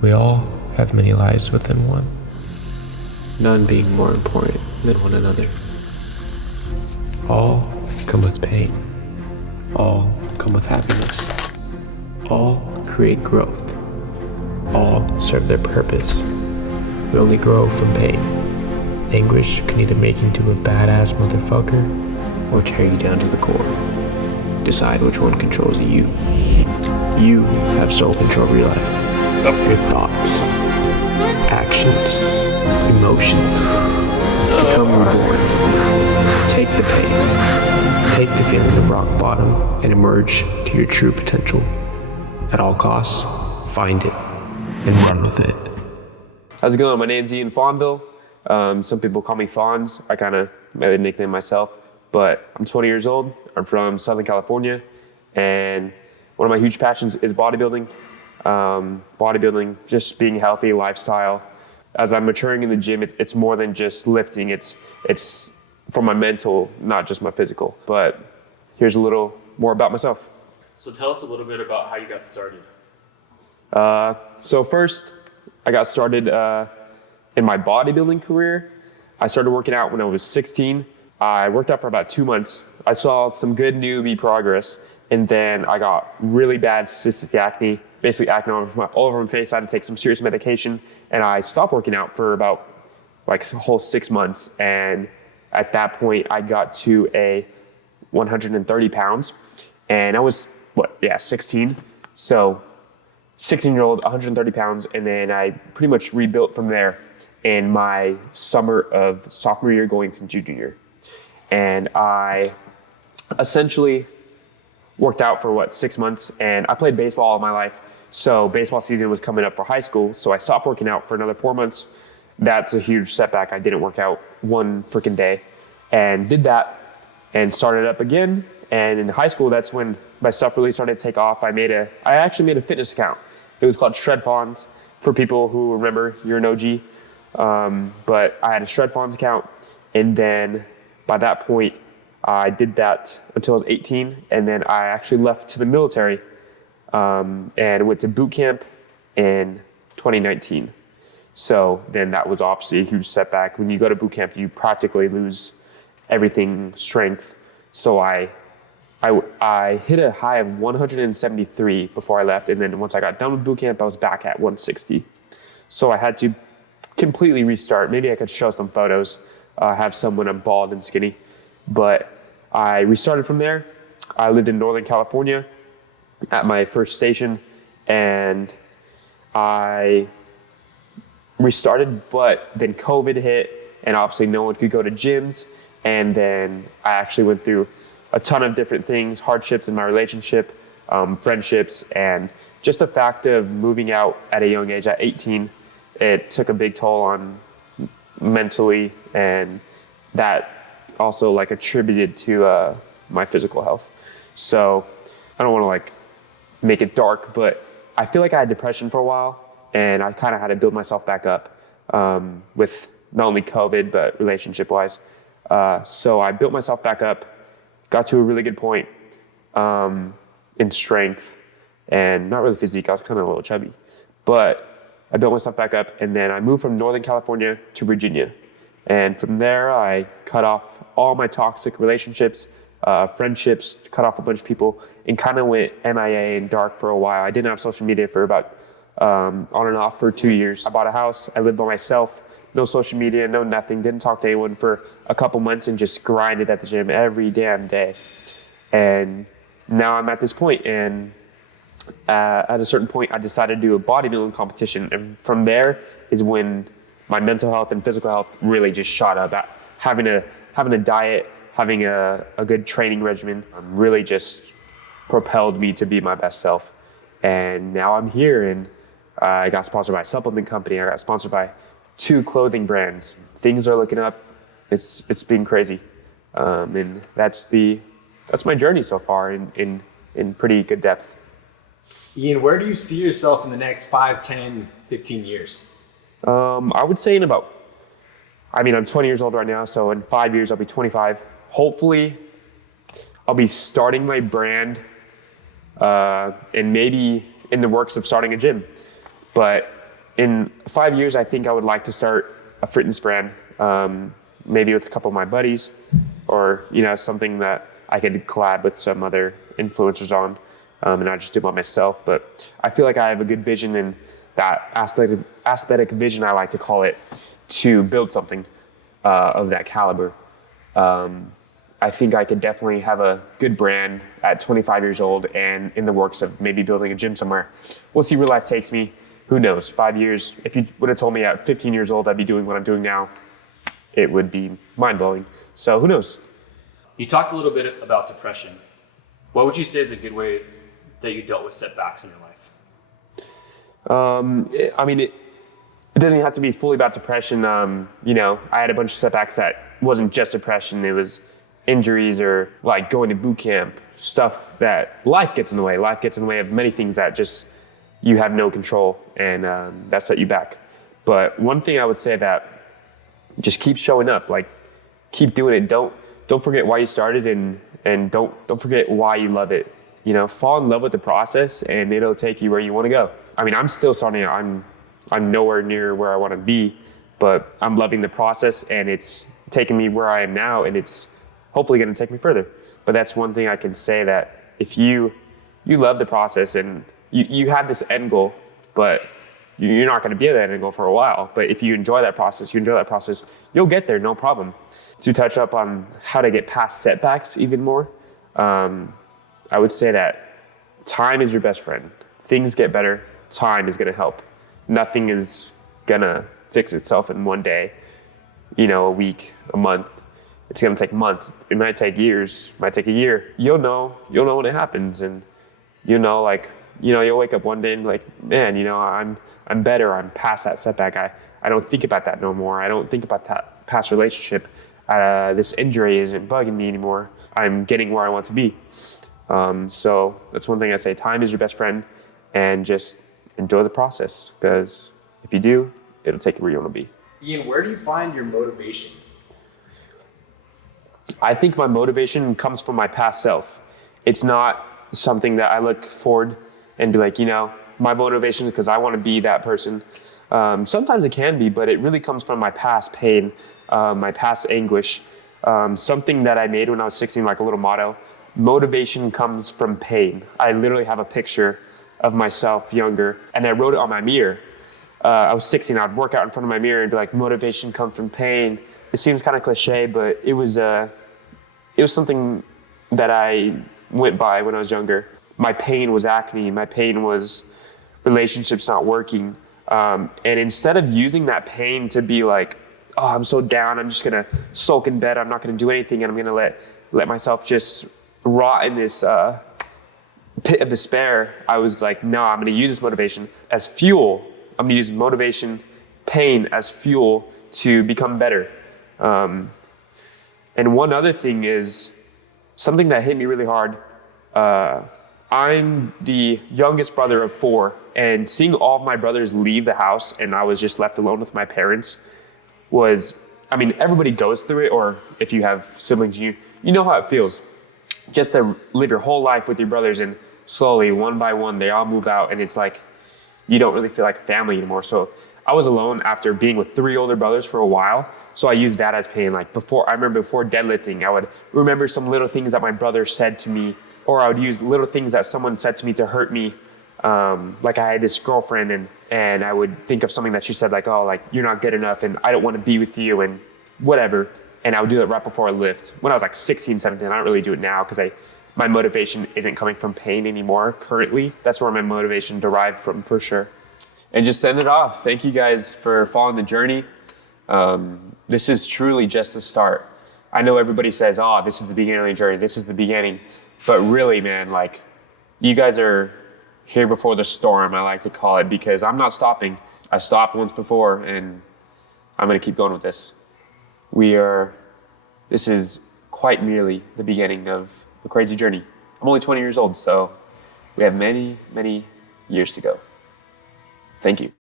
We all have many lives within one, none being more important than one another. All come with pain. All come with happiness. All create growth. All serve their purpose. We only grow from pain. Anguish can either make you into a badass motherfucker or tear you down to the core. Decide which one controls you. You have sole control of your life. Your thoughts, actions, emotions. Become reborn. Take the pain. Take the feeling of rock bottom and emerge to your true potential. At all costs, find it and run with it. How's it going? My name's Ian Fonville. Some people call me Fonz. I kind of made the nickname myself, but I'm 20 years old. I'm from Southern California, and one of my huge passions is bodybuilding. Bodybuilding, just being healthy, lifestyle. As I'm maturing in the gym, it's more than just lifting. It's for my mental, not just my physical. But here's a little more about myself. So tell us a little bit about how you got started. So first, I got started in my bodybuilding career. I started working out when I was 16. I worked out for about 2 months. I saw some good newbie progress, and then I got really bad cystic acne, basically acne all over my face. I had to take some serious medication, and I stopped working out for about like a whole 6 months. And at that point, I got to a 130 pounds, and I was 16. So 16-year-old, 130 pounds, and then I pretty much rebuilt from there in my summer of sophomore year going into junior year. And I essentially worked out for 6 months, and I played baseball all my life. So baseball season was coming up for high school, so I stopped working out for another 4 months. That's a huge setback. I didn't work out one freaking day, and did that and started up again. And in high school, that's when my stuff really started to take off. I actually made a fitness account. It was called Shred Fonz. For people who remember, you're an OG. But I had a Shred Fonz account, and then by that point, I did that until I was 18, and then I actually left to the military and went to boot camp in 2019. So then that was obviously a huge setback. When you go to boot camp, you practically lose everything strength. So I hit a high of 173 before I left, and then once I got done with boot camp, I was back at 160. So I had to completely restart. Maybe I could show some photos, have some when I'm bald and skinny, but I restarted from there. I lived in Northern California at my first station, and I restarted, but then COVID hit, and obviously no one could go to gyms, and then I actually went through a ton of different things, hardships in my relationship, friendships, and just the fact of moving out at a young age, at 18, it took a big toll on mentally, and that also attributed to my physical health. So I don't want to make it dark, but I feel like I had depression for a while, and I kind of had to build myself back up with not only COVID, but relationship-wise. So I built myself back up, got to a really good point in strength, and not really physique. I was kind of a little chubby, but I built myself back up, and then I moved from Northern California to Virginia. And from there, I cut off all my toxic relationships, friendships, cut off a bunch of people, and kind of went MIA and dark for a while. I didn't have social media for about on and off for 2 years. I bought a house. I lived by myself. No social media, no nothing. Didn't talk to anyone for a couple months and just grinded at the gym every damn day. And now I'm at this point, and at a certain point, I decided to do a bodybuilding competition. And from there is when my mental health and physical health really just shot up. Having a diet, having a good training regimen really just propelled me to be my best self. And now I'm here, and I got sponsored by a supplement company. I got sponsored by 2 clothing brands. Things are looking up. It's been crazy. And that's my journey so far in pretty good depth. Ian, where do you see yourself in the next 5, 10, 15 years? I would say I'm 20 years old right now, so in 5 years I'll be 25. Hopefully I'll be starting my brand and maybe in the works of starting a gym. But in 5 years, I think I would like to start a fitness brand, maybe with a couple of my buddies, or something that I could collab with some other influencers on, and not just do it by myself. But I feel like I have a good vision in that aesthetic vision, I like to call it, to build something of that caliber. I think I could definitely have a good brand at 25 years old and in the works of maybe building a gym somewhere. We'll see where life takes me. Who knows? 5 years. If you would have told me at 15 years old I'd be doing what I'm doing now, it would be mind-blowing. So who knows? You talked a little bit about depression. What would you say is a good way that you dealt with setbacks in your life? It doesn't have to be fully about depression. I had a bunch of setbacks that wasn't just depression. It was injuries or like going to boot camp, stuff that life gets in the way. Life gets in the way of many things that just you have no control, and that set you back. But one thing I would say that just keep showing up, like keep doing it. Don't forget why you started, and don't forget why you love it. Fall in love with the process, and it'll take you where you want to go. I'm still starting out. I'm nowhere near where I want to be, but I'm loving the process, and it's taking me where I am now, and it's hopefully going to take me further. But that's one thing I can say, that if you love the process and you have this end goal, but you're not going to be at that end goal for a while. But if you enjoy that process, you'll get there, no problem. To touch up on how to get past setbacks even more, I would say that time is your best friend. Things get better, time is going to help. Nothing is going to fix itself in one day, a week, a month. It's going to take months. It might take years, it might take a year. You'll know when it happens, and you'll wake up one day and be like, man, I'm better. I'm past that setback. I don't think about that no more. I don't think about that past relationship. This injury isn't bugging me anymore. I'm getting where I want to be. So that's one thing I say. Time is your best friend, and just enjoy the process, because if you do, it'll take you where you want to be. Ian, where do you find your motivation? I think my motivation comes from my past self. It's not something that I look forward and be like, my motivation is because I want to be that person. Sometimes it can be, but it really comes from my past pain, my past anguish. Something that I made when I was 16, like a little motto: motivation comes from pain. I literally have a picture of myself younger, and I wrote it on my mirror. I was 16, I'd work out in front of my mirror and be like, motivation comes from pain. It seems kind of cliche, but it was something that I went by when I was younger. My pain was acne. My pain was relationships not working. And instead of using that pain to be like, oh, I'm so down, I'm just gonna sulk in bed, I'm not gonna do anything, and I'm gonna let myself just rot in this pit of despair, I was like, no, I'm gonna use this motivation as fuel. I'm gonna use motivation, pain as fuel to become better. And one other thing is something that hit me really hard. I'm the youngest brother of 4, and seeing all of my brothers leave the house and I was just left alone with my parents everybody goes through it, or if you have siblings, you know how it feels. Just to live your whole life with your brothers, and slowly, one by one, they all move out, and it's like you don't really feel like family anymore. So I was alone after being with 3 older brothers for a while. So I used that as pain. Like before deadlifting, I would remember some little things that my brother said to me, or I would use little things that someone said to me to hurt me. Like I had this girlfriend, and I would think of something that she said, like, oh, like you're not good enough, and I don't want to be with you, and whatever. And I would do it right before I lift. When I was like 16, 17, I don't really do it now because my motivation isn't coming from pain anymore currently. That's where my motivation derived from, for sure. And just send it off. Thank you guys for following the journey. This is truly just the start. I know everybody says, oh, this is the beginning of the journey. This is the beginning. But really, man, like you guys are here before the storm, I like to call it, because I'm not stopping. I stopped once before, and I'm going to keep going with this. This is quite merely the beginning of a crazy journey. I'm only 20 years old, so we have many, many years to go. Thank you.